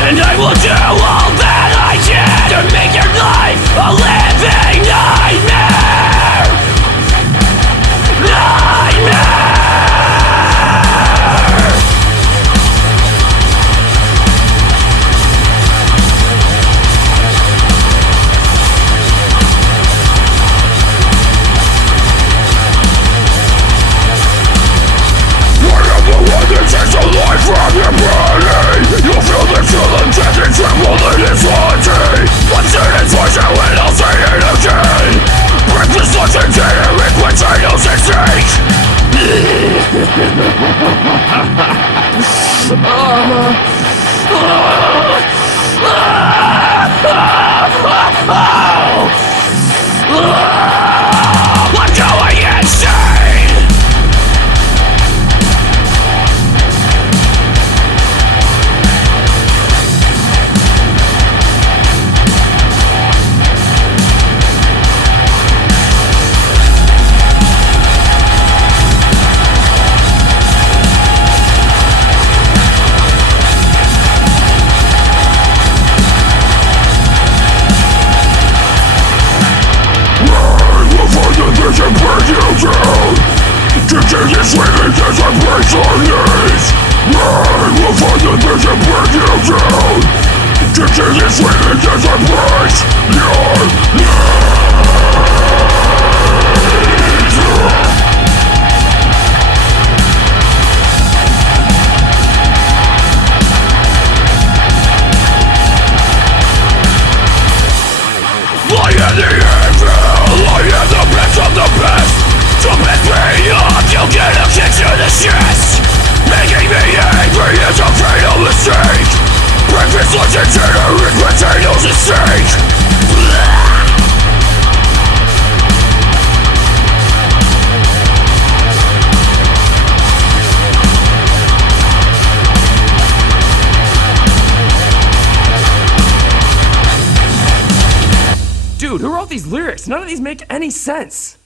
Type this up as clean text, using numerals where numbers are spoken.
And I will do all that I can to make your life a living nightmare. Nightmare. I am the one that takes the life from your body. You feel the chill and death and tremble in its haunting. Once it is poison and I'll say it again. Breathless legendary potatoes at stake. I'm going insane. Continue swinging as I break your knees. I will find the vision, bring you down. Continue swinging as I break your knees. I am the anvil, I am the best of the best. To pick me up, you'll get a kick to the chest. Making me angry is a fatal mistake. Breakfast, lunch, and dinner is potatoes and steak. Dude, who wrote these lyrics? None of these make any sense.